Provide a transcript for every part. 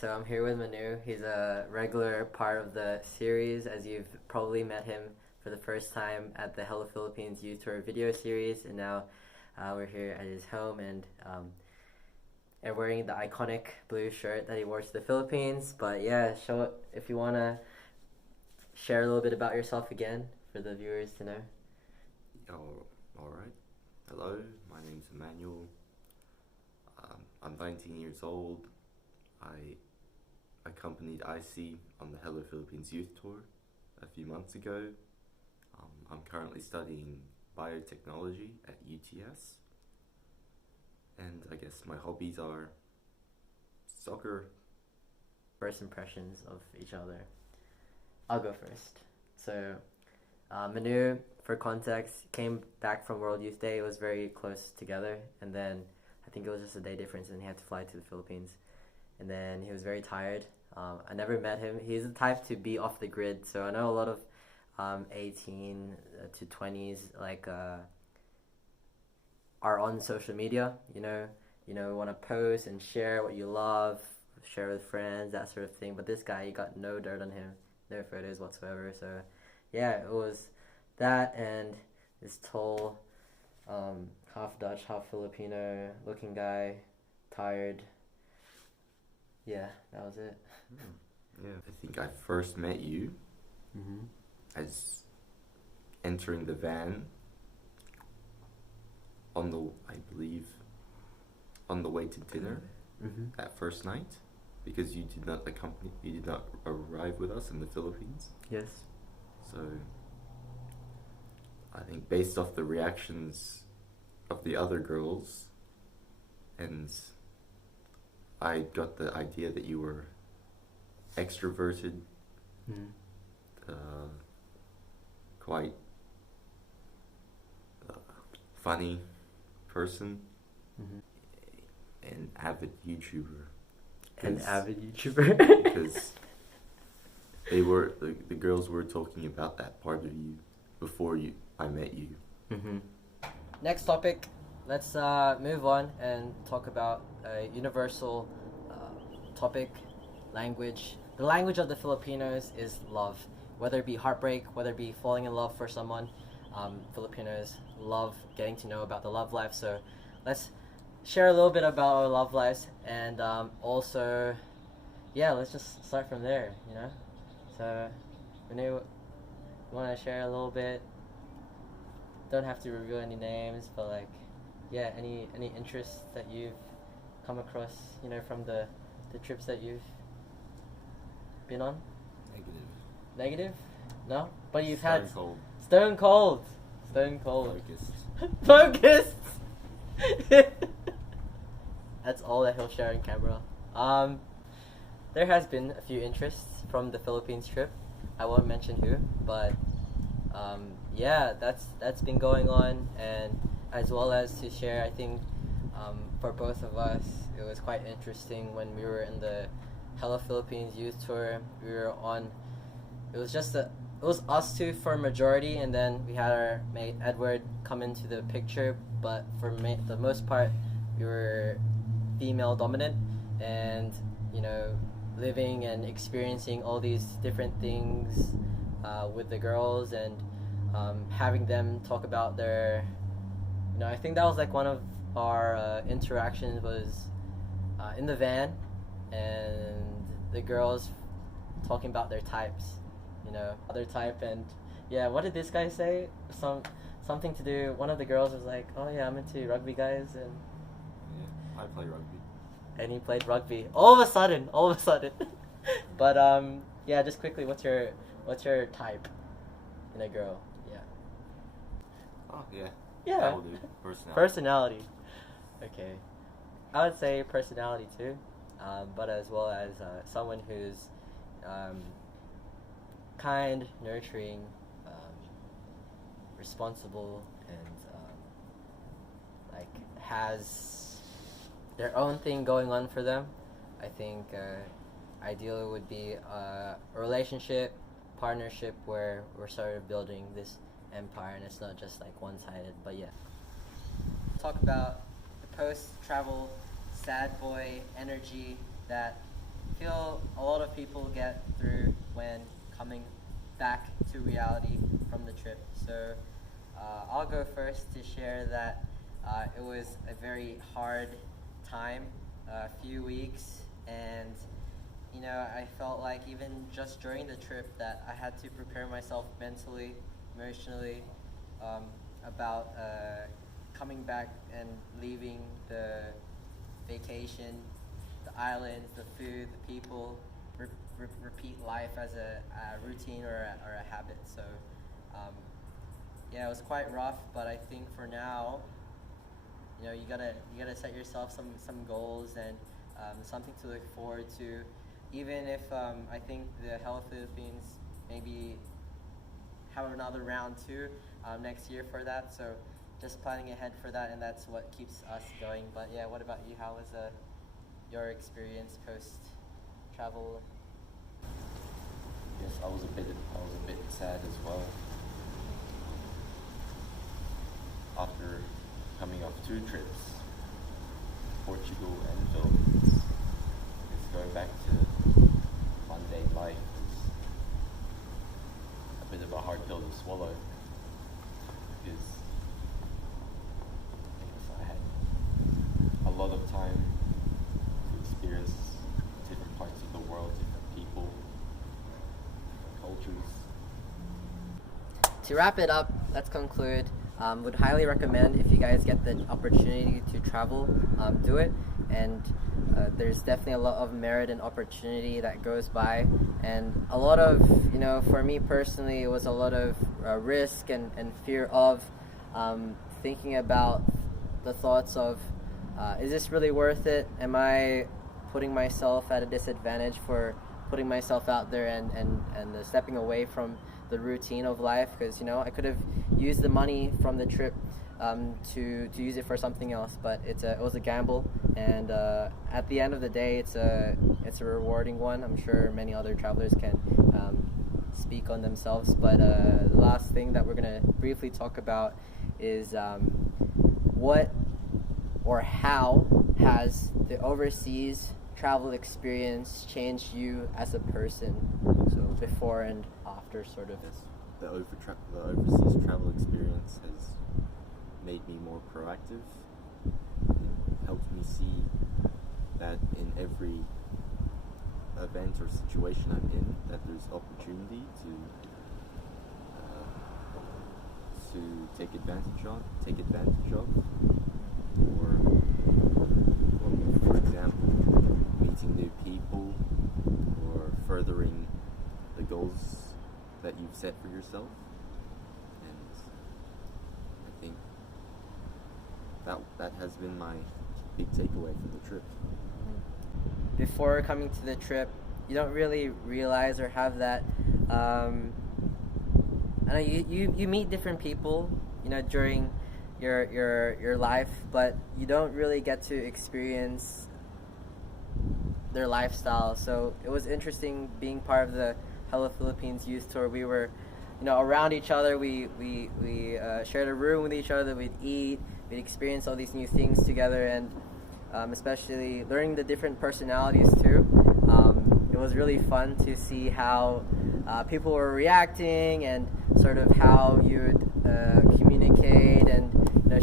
so I'm here with Manu. He's a regular part of the series, as you've probably met him for the first time at the Hello Philippines Youth Tour video series, and now we're here at his home and wearing the iconic blue shirt that he wore to the Philippines. But yeah, if you want to share a little bit about yourself again for the viewers to know. Oh, all right. Hello, my name's Emmanuel. I'm 19 years old. I accompanied IC on the Hello Philippines Youth Tour a few months ago. I'm currently studying biotechnology at UTS. And I guess my hobbies are soccer. First impressions of each other. I'll go first. So, Manu, for context, came back from World Youth Day. It was very close together, and then I think it was just a day difference, and he had to fly to the Philippines. And then he was very tired. I never met him. He's the type to be off the grid. So I know a lot of 18 to 20s are on social media. You want to post and share what you love, share with friends, that sort of thing. But this guy, you got no dirt on him, no photos whatsoever. So yeah, it was that and this tall, half Dutch, half Filipino looking guy, tired. Yeah, that was it. Yeah, I think I first met you as entering the van on the way to dinner that first night, because you did not arrive with us in the Philippines. Yes. So I think based off the reactions of the other girls, and I got the idea that you were extroverted, quite funny person, an avid YouTuber. Because the girls were talking about that part of you before I met you. Next topic. Let's move on and talk about a universal topic, language. The language of the Filipinos is love. Whether it be heartbreak, whether it be falling in love for someone, Filipinos love getting to know about the love life. So let's share a little bit about our love lives, and also, yeah, let's just start from there, So, Manu, you want to share a little bit? Don't have to reveal any names, but yeah, any interests that you've come across, from the trips that you've been on? Negative? No? But you've had... Stone cold. Focused. That's all that he'll share in camera. There has been a few interests from the Philippines trip. I won't mention who, but yeah, that's been going on, and as well as to share, I think for both of us, it was quite interesting when we were in the Hello Philippines Youth Tour. We were on. It was us two for majority, and then we had our mate Edward come into the picture. But for the most part, we were female dominant, and living and experiencing all these different things with the girls, and having them talk about their. I think that was one of our interactions was in the van, and the girls talking about their types. Other type, and yeah, what did this guy say? Something to do. One of the girls was like, "Oh yeah, I'm into rugby, guys," and yeah, I play rugby. And he played rugby. All of a sudden. But yeah, just quickly, what's your type in a girl? Yeah. Oh yeah. Yeah. That will do. Personality. Okay. I would say personality too, but as well as someone who's kind, nurturing, responsible, and has their own thing going on for them. I think ideally would be a relationship, partnership where we're sort of building this empire, and it's not just one-sided. But yeah, talk about the post-travel sad boy energy that feel a lot of people get through when coming back to reality from the trip. So I'll go first to share that it was a very hard time, a few weeks, and I felt like even just during the trip that I had to prepare myself mentally, emotionally, about coming back and leaving the vacation, the islands, the food, the people, repeat life as a routine or a habit. So yeah, it was quite rough, but I think for now, you gotta set yourself some goals and something to look forward to. Even if I think the Hello Philippines maybe have another round two next year for that. So just planning ahead for that, and that's what keeps us going. But yeah, what about you? How was your experience post travel? Yes, I was a bit sad as well after coming off two trips, Portugal and Philippines. It's going back to mundane life is a bit of a hard pill to swallow because I had a lot of time to experience different parts of the world, different people, different cultures. To wrap it up, let's conclude. Would highly recommend if you guys get the opportunity to travel, do it. And there's definitely a lot of merit and opportunity that goes by, and a lot of, for me personally, it was a lot of risk and fear of thinking about the thoughts of, is this really worth it? Am I putting myself at a disadvantage for putting myself out there and stepping away from the routine of life? Because I could have used the money from the trip to use it for something else, but it was a gamble, and at the end of the day, it's a rewarding one. I'm sure many other travelers can speak on themselves, but the last thing that we're gonna briefly talk about is what or how has the overseas travel experience changed you as a person? So before and after, sort of. Yes, the overseas travel experience has made me more proactive. It helped me see that in every event or situation I'm in, that there's opportunity to take advantage of, or for example, meeting new people or furthering the goals that you've set for yourself. And I think that has been my big takeaway from the trip. Before coming to the trip, you don't really realize or have that. I know you meet different people, during your life, but you don't really get to experience their lifestyle. So it was interesting being part of the Hello Philippines youth tour. We were, around each other. We shared a room with each other. We'd eat. We'd experience all these new things together, and especially learning the different personalities too. It was really fun to see how people were reacting and sort of how you would communicate, and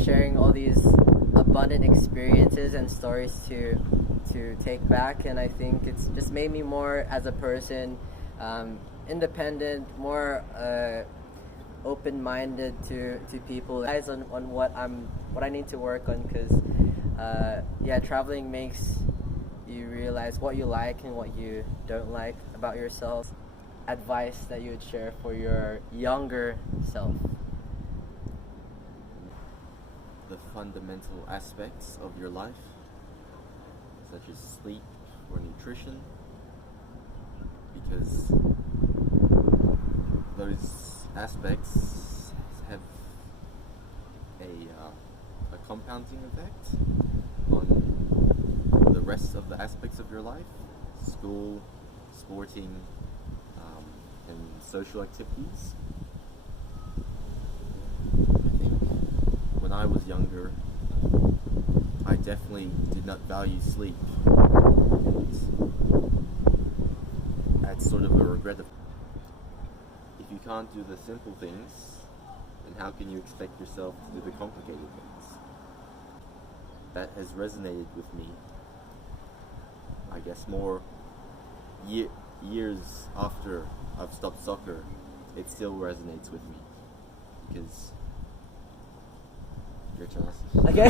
sharing all these abundant experiences and stories to take back. And I think it's just made me more as a person, independent, more open-minded to people, eyes on what I need to work on, because traveling makes you realize what you like and what you don't like about yourself. Advice that you would share for your younger self? The fundamental aspects of your life, such as sleep or nutrition, because those aspects have a compounding effect on the rest of the aspects of your life: school, sporting, and social activities. I think when I was younger, I definitely did not value sleep. And that's sort of a regret. If you can't do the simple things, then how can you expect yourself to do the complicated things? That has resonated with me, I guess, more years after I've stopped soccer. It still resonates with me because your chance. Okay.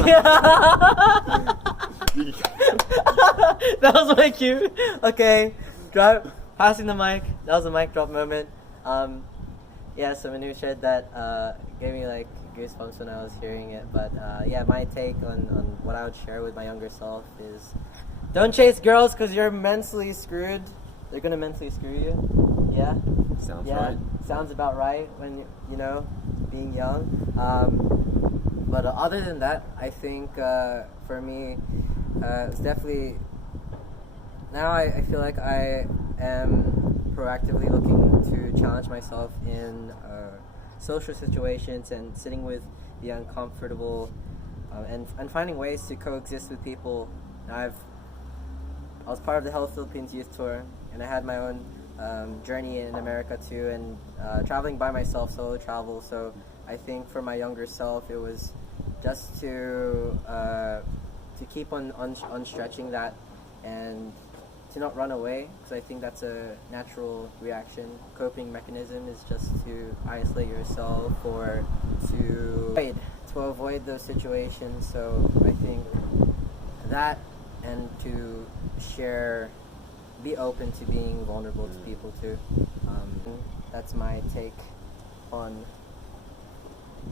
That was my cue. Okay, passing the mic. That was a mic drop moment. Yeah, so Manu shared that gave me like goosebumps when I was hearing it. But yeah, my take on what I would share with my younger self is don't chase girls because you're mentally screwed. They're gonna mentally screw you. Yeah. Sounds yeah, right. Sounds about right when being young. But other than that, I think for me, it's definitely now I feel like I am proactively looking to challenge myself in social situations and sitting with the uncomfortable and finding ways to coexist with people. I was part of the Hello Philippines youth tour, and I had my own journey in America too, and traveling by myself, solo travel. So I think for my younger self, it was just to keep on stretching that and to not run away, because I think that's a natural reaction. Coping mechanism is just to isolate yourself or to avoid those situations. So I think that, and to be open to being vulnerable to people too. That's my take on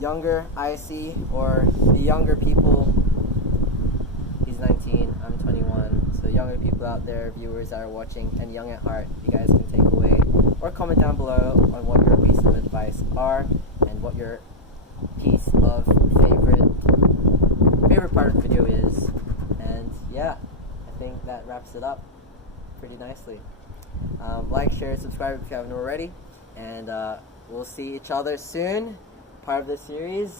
younger IC, or the younger people. He's 19, I'm 21. So younger people out there, viewers that are watching and young at heart, you guys can take away or comment down below on what your piece of advice are and what your piece of favorite part of the video is. And yeah, I think that wraps it up pretty nicely. Like, share, subscribe if you haven't already, and we'll see each other soon. Part of the series.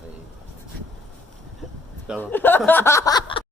Hey. Bella.